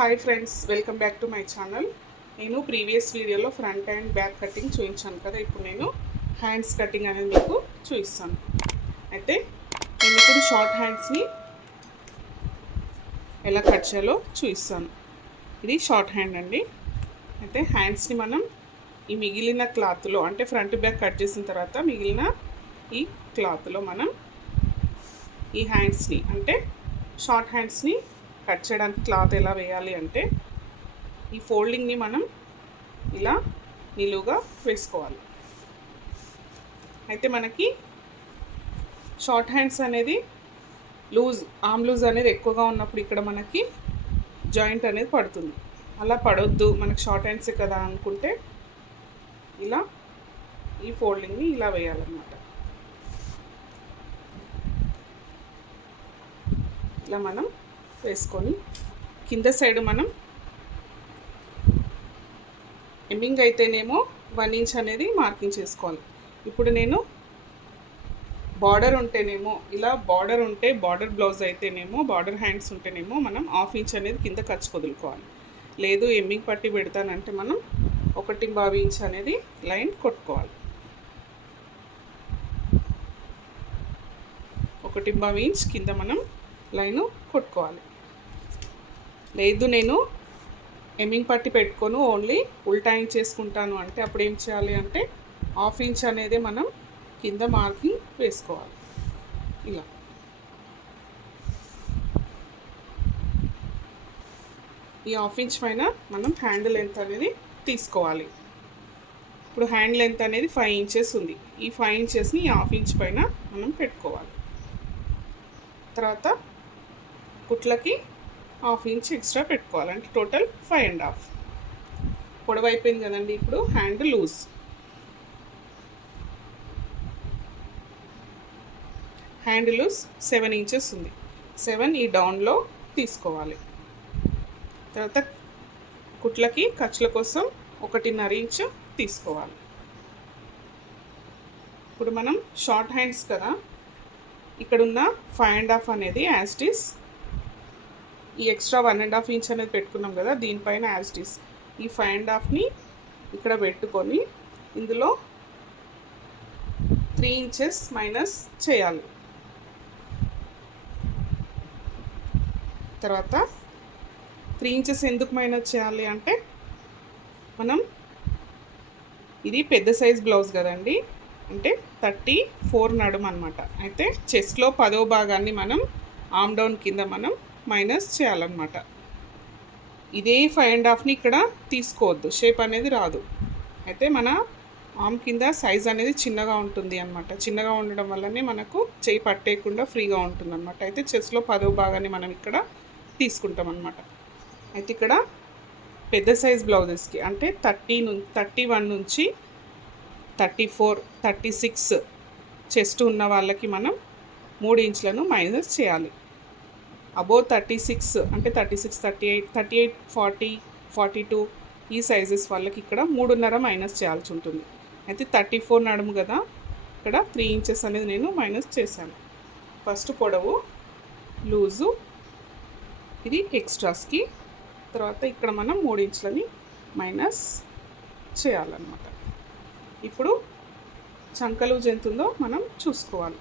Hi friends, welcome back to my channel. నేను previous వీడియోలో front and back cutting చూపించాను కదా. ఇప్పుడు నేను హ్యాండ్స్ కటింగ్ అనేది మీకు చూపిస్తాను. అయితే నేను ఇప్పుడు షార్ట్ హ్యాండ్స్ని ఎలా కట్ చేయాలో చూపిస్తాను. ఇది షార్ట్ హ్యాండ్ అండి. అయితే హ్యాండ్స్ని మనం ఈ మిగిలిన క్లాత్లో, అంటే ఫ్రంట్ బ్యాక్ కట్ చేసిన తర్వాత మిగిలిన ఈ క్లాత్లో మనం ఈ హ్యాండ్స్ని, అంటే షార్ట్ హ్యాండ్స్ని కట్ చేయడానికి క్లాత్ ఎలా వేయాలి అంటే ఈ ఫోల్డింగ్ని మనం ఇలా నిలువుగా వేసుకోవాలి. అయితే మనకి షార్ట్ హ్యాండ్స్ అనేది ఆర్మ్ లూజ్ అనేది ఎక్కువగా ఉన్నప్పుడు ఇక్కడ మనకి జాయింట్ అనేది పడుతుంది. అలా పడొద్దు, మనకి షార్ట్ హ్యాండ్సే కదా అనుకుంటే ఇలా ఈ ఫోల్డింగ్ని ఇలా వేయాలన్నమాట. ఇలా మనం వేసుకొని కింద సైడ్ మనం ఎమ్మింగ్ అయితేనేమో 1 ఇంచ్ అనేది మార్కింగ్ చేసుకోవాలి. ఇప్పుడు నేను బార్డర్ ఉంటేనేమో ఇలా బార్డర్ బ్లౌజ్ అయితేనేమో, బార్డర్ హ్యాండ్స్ ఉంటేనేమో మనం 1/2 ఇంచ్ అనేది కింద ఖర్చు వదులుకోవాలి. లేదు ఎమ్మింగ్ పట్టి పెడతానంటే మనం 1.25 ఇంచ్ అనేది లైన్ కొట్టుకోవాలి. 1.25 ఇంచ్ కింద మనం లైను కొట్టుకోవాలి. లేదు నేను ఎమ్మింగ్ పట్టి పెట్టుకొని ఓన్లీ ఉల్టా ఇంచ్ చేసుకుంటాను అంటే అప్పుడు ఏం చేయాలి అంటే 1/2 ఇంచ్ అనేది మనం కింద మార్కింగ్ వేసుకోవాలి. ఇలా ఈ 1/2 ఇంచ్ పైన మనం హ్యాండ్ లెంత్ అనేది తీసుకోవాలి. ఇప్పుడు హ్యాండ్ లెంత్ అనేది 5 ఇంచెస్ ఉంది. ఈ 5 ఇంచెస్ని ఈ 1/2 ఇంచ్ పైన మనం పెట్టుకోవాలి. తర్వాత కుట్లకి 1/2 ఇంచ్ ఎక్స్ట్రా పెట్టుకోవాలి, అంటే టోటల్ 5.5. పొడవు అయిపోయింది కదండి. ఇప్పుడు hand loose hand loose 7 inches ఉంది. 7 ఈ డౌన్లో తీసుకోవాలి. తర్వాత కుట్లకి ఖర్చుల కోసం 1.5 ఇంచ్ తీసుకోవాలి. ఇప్పుడు మనం షార్ట్ హ్యాండ్స్ కదా, ఇక్కడున్న 5.5 అనేది యాజ్ ఇట్ ఈస్, ఈ ఎక్స్ట్రా 1.5 ఇంచ్ అనేది పెట్టుకున్నాం కదా, దీనిపైన యాజ్ ఇట్ ఈస్ ఈ 5.5ని ఇక్కడ పెట్టుకొని ఇందులో 3 ఇంచెస్ మైనస్ చేయాలి. తర్వాత 3 ఇంచెస్ ఎందుకు మైనస్ చేయాలి అంటే మనం ఇది పెద్ద సైజ్ బ్లౌజ్ కదండి, అంటే 34 నడుము అనమాట. అయితే చెస్ట్లో 10వ భాగాన్ని మనం ఆర్మ్ డౌన్ కింద మనం మైనస్ చేయాలన్నమాట. ఇదే 5.5ని ఇక్కడ తీసుకోవద్దు, షేప్ అనేది రాదు. అయితే మన ఆర్మ్ కింద సైజ్ అనేది చిన్నగా ఉంటుంది అనమాట. చిన్నగా ఉండడం వల్లనే మనకు చేయి పట్టేయకుండా ఫ్రీగా ఉంటుంది అనమాట. అయితే చెస్ట్లో 10వ భాగాన్ని మనం ఇక్కడ తీసుకుంటాం అనమాట. అయితే ఇక్కడ పెద్ద సైజ్ బ్లౌజెస్కి అంటే 31 నుంచి 34, 36 చెస్ట్ ఉన్న వాళ్ళకి మనం 3 ఇంచులను మైనస్ చేయాలి. అబోవ్ 36 అంటే 36, 38, 40, 42 ఈ సైజెస్ వాళ్ళకి ఇక్కడ 3.5 మైనస్ చేయాల్సి ఉంటుంది. అయితే 34 నడుము కదా, ఇక్కడ 3 ఇంచెస్ అనేది నేను మైనస్ చేశాను. ఫస్ట్ పొడవు లూజు ఇది ఎక్స్ట్రాస్కి, తర్వాత ఇక్కడ మనం 3 ఇంచులని మైనస్ చేయాలన్నమాట. ఇప్పుడు చంక లూజ్ ఎంత ఉందో మనం చూసుకోవాలి.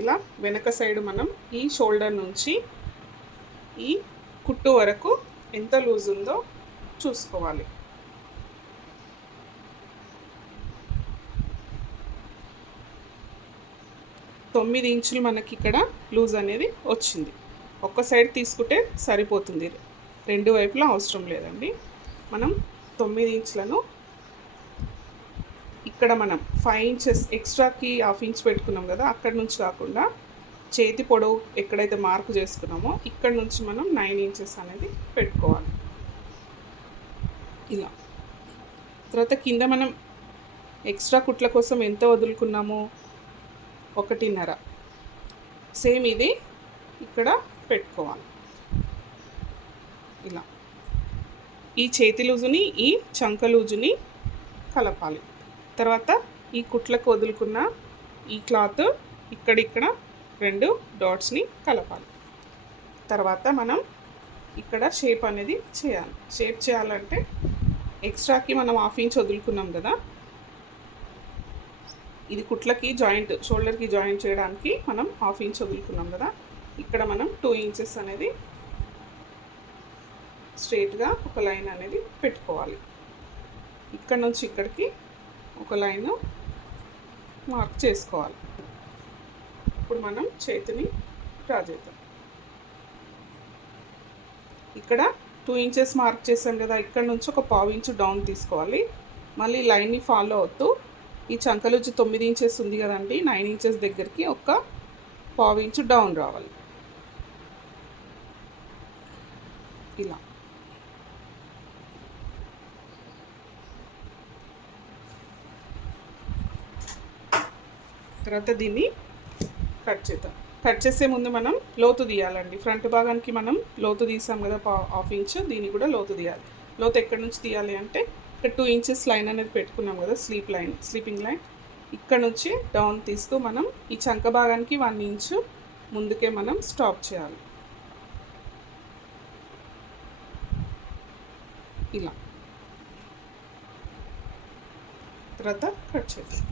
ఇలా వెనక సైడ్ మనం ఈ షోల్డర్ నుంచి ఈ కుట్టు వరకు ఎంత లూజ్ ఉందో చూసుకోవాలి. తొమ్మిది ఇంచులు మనకి ఇక్కడ లూజ్ అనేది వచ్చింది. ఒక్క సైడ్ తీసుకుంటే సరిపోతుంది, రెండు వైపులా అవసరం లేదండి. మనం 9 ఇంచులను ఇక్కడ మనం 5 ఇంచెస్ ఎక్స్ట్రాకి 1/2 ఇంచ్ పెట్టుకున్నాం కదా, అక్కడి నుంచి కాకుండా చేతి పొడవు ఎక్కడైతే మార్కు చేసుకున్నామో ఇక్కడ నుంచి మనం 9 ఇంచెస్ అనేది పెట్టుకోవాలి. ఇలా తర్వాత కింద మనం ఎక్స్ట్రా కుట్ల కోసం ఎంత వదులుకున్నామో 1.5, సేమ్ ఇది ఇక్కడ పెట్టుకోవాలి. ఇలా ఈ చేతి లూజుని ఈ చంక లూజుని కలపాలి. తర్వాత ఈ కుట్లకు వదులుకున్న ఈ క్లాత్ ఇక్కడిక్కడ 2 డాట్స్ని కలపాలి. తర్వాత మనం ఇక్కడ షేప్ అనేది చేయాలి. షేప్ చేయాలంటే ఎక్స్ట్రాకి మనం 1/2 ఇంచ్ వదులుకున్నాం కదా, ఇది కుట్లకి జాయింట్, షోల్డర్కి జాయింట్ చేయడానికి మనం 1/2 ఇంచ్ వదులుకున్నాం కదా, ఇక్కడ మనం 2 ఇంచెస్ అనేది స్ట్రైట్గా ఒక లైన్ అనేది పెట్టుకోవాలి. ఇక్కడ నుంచి ఇక్కడికి ఒక లైన్ మార్క్ చేసుకోవాలి. ఇప్పుడు మనం చేతిని డ్రా చేద్దాం. ఇక్కడ 2 ఇంచెస్ మార్క్ చేసాం కదా, ఇక్కడ నుంచి ఒక 1/2 ఇంచు డౌన్ తీసుకోవాలి. మళ్ళీ లైన్ని ఫాలో అవుతూ ఈ చంకలుజ్జు 9 ఇంచెస్ ఉంది కదండి, 9 ఇంచెస్ దగ్గరికి ఒక 1/2 ఇంచు డౌన్ రావాలి. ఇలా తర్వాత దీన్ని కట్ చేద్దాం. కట్ చేసే ముందు మనం లోతు తీయాలండి. ఫ్రంట్ భాగానికి మనం లోతు తీసాం కదా 1/2 ఇంచ్, దీన్ని కూడా లోతు తీయాలి. లోతు ఎక్కడి నుంచి తీయాలి అంటే ఇక్కడ 2 ఇంచెస్ లైన్ అనేది పెట్టుకున్నాం కదా, స్లీపింగ్ లైన్, ఇక్కడ నుంచి డౌన్ తీస్తూ మనం ఈ చంక భాగానికి 1 ఇంచు ముందుకే మనం స్టాప్ చేయాలి. ఇలా తర్వాత కట్ చేద్దాం.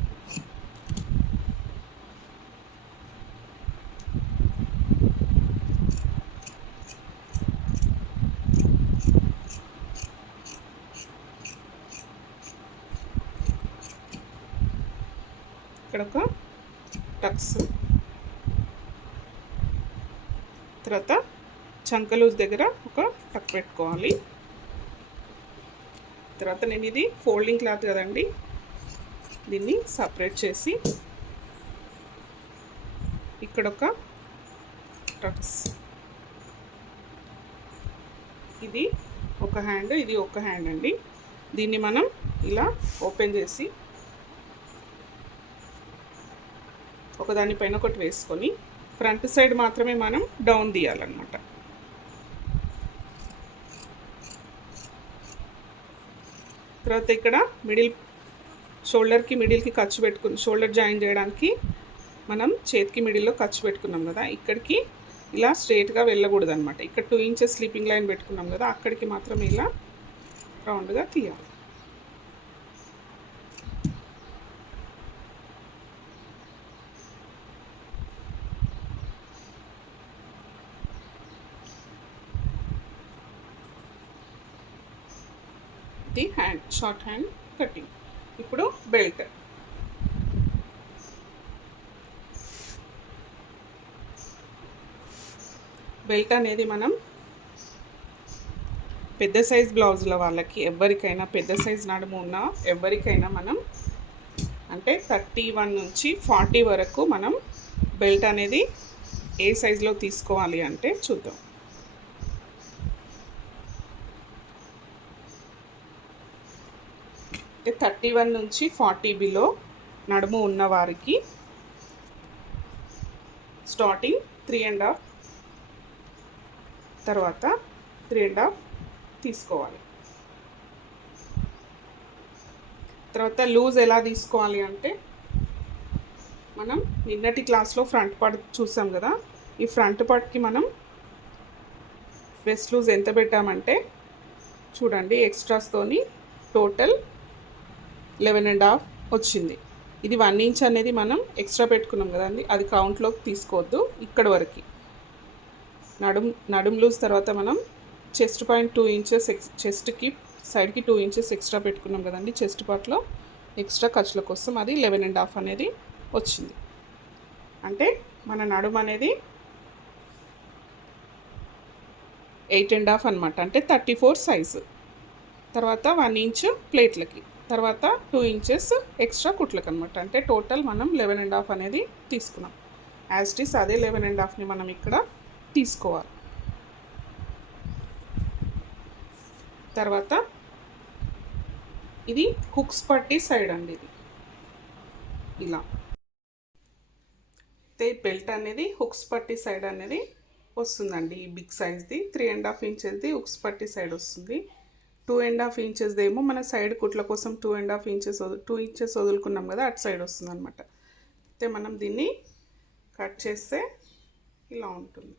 ఇక్కడ ఒక టక్స్, తర్వాత చంకలూజ్ దగ్గర ఒక టక్ పెట్టుకోవాలి. తర్వాత నేను ఇది ఫోల్డింగ్ క్లాత్ కదండి, దీన్ని సపరేట్ చేసి ఇక్కడ ఒక టక్స్, ఇది ఒక హ్యాండ్, ఇది ఒక హ్యాండ్ అండి. దీన్ని మనం ఇలా ఓపెన్ చేసి ఒకదానిపైన ఒకటి వేసుకొని ఫ్రంట్ సైడ్ మాత్రమే మనం డౌన్ తీయాలన్నమాట. తర్వాత ఇక్కడ షోల్డర్కి మిడిల్కి ఖర్చు పెట్టుకుని, షోల్డర్ జాయిన్ చేయడానికి మనం చేతికి మిడిల్లో ఖర్చు పెట్టుకున్నాం కదా, ఇక్కడికి ఇలా స్ట్రైట్గా వెళ్ళకూడదు అనమాట. ఇక్కడ 2 ఇంచెస్ స్లీపింగ్ లైన్ పెట్టుకున్నాం కదా, అక్కడికి మాత్రమే ఇలా రౌండ్గా తీయాలి. The hand, short hand cutting. ఇప్పుడు బెల్ట్. బెల్ట్ అనేది మనం పెద్ద సైజ్ బ్లౌజుల వాళ్ళకి ఎవరికైనా, పెద్ద సైజ్ నడుము ఉన్న ఎవరికైనా మనం అంటే 31 నుంచి 40 వరకు మనం బెల్ట్ అనేది ఏ సైజులో తీసుకోవాలి అంటే చూద్దాం. అంటే 31 నుంచి 40 బిలో నడుము ఉన్నవారికి స్టార్టింగ్ 3.5, తర్వాత 3.5 తీసుకోవాలి. తర్వాత లూజ్ ఎలా తీసుకోవాలి అంటే మనం నిన్నటి క్లాస్లో ఫ్రంట్ పార్ట్ చూసాం కదా, ఈ ఫ్రంట్ పార్ట్కి మనం వెస్ట్ లూజ్ ఎంత పెట్టామంటే చూడండి, ఎక్స్ట్రాస్తోని టోటల్ 11.5 వచ్చింది. ఇది 1 ఇంచ్ అనేది మనం ఎక్స్ట్రా పెట్టుకున్నాం కదండి, అది కౌంట్లోకి తీసుకోవద్దు. ఇక్కడ వరకు నడుం లూజ్. తర్వాత మనం చెస్ట్ పాయింట్ 2 ఇంచెస్, చెస్ట్కి సైడ్కి 2 ఇంచెస్ ఎక్స్ట్రా పెట్టుకున్నాం కదండి, చెస్ట్ పార్ట్లో ఎక్స్ట్రా ఖర్చుల కోసం అది 11.5 అనేది వచ్చింది. అంటే మన నడుము అనేది 8.5 అనమాట, అంటే 34 సైజు. తర్వాత 1 ఇంచ్ ప్లేట్లకి, తర్వాత 2 ఇంచెస్ ఎక్స్ట్రా కుట్లకు అనమాట. అంటే టోటల్ మనం 11.5 అనేది తీసుకున్నాం. యాజ్ ఇట్ ఈస్ అదే 11.5ని మనం ఇక్కడ తీసుకోవాలి. తర్వాత ఇది హుక్స్ పట్టి సైడ్ అండి, ఇది ఇలా బెల్ట్ అనేది హుక్స్ పట్టి సైడ్ అనేది వస్తుందండి. ఈ బిగ్ సైజ్ది 3.5 ఇంచెస్ది హుక్స్ పట్టి సైడ్ వస్తుంది. 2.5 ఇంచెస్ది ఏమో మన సైడ్ కుట్ల కోసం 2.5 ఇంచెస్ 2 ఇంచెస్ వదులుకున్నాం కదా, అటు సైడ్ వస్తుంది అనమాట. అయితే మనం దీన్ని కట్ చేస్తే ఇలా ఉంటుంది.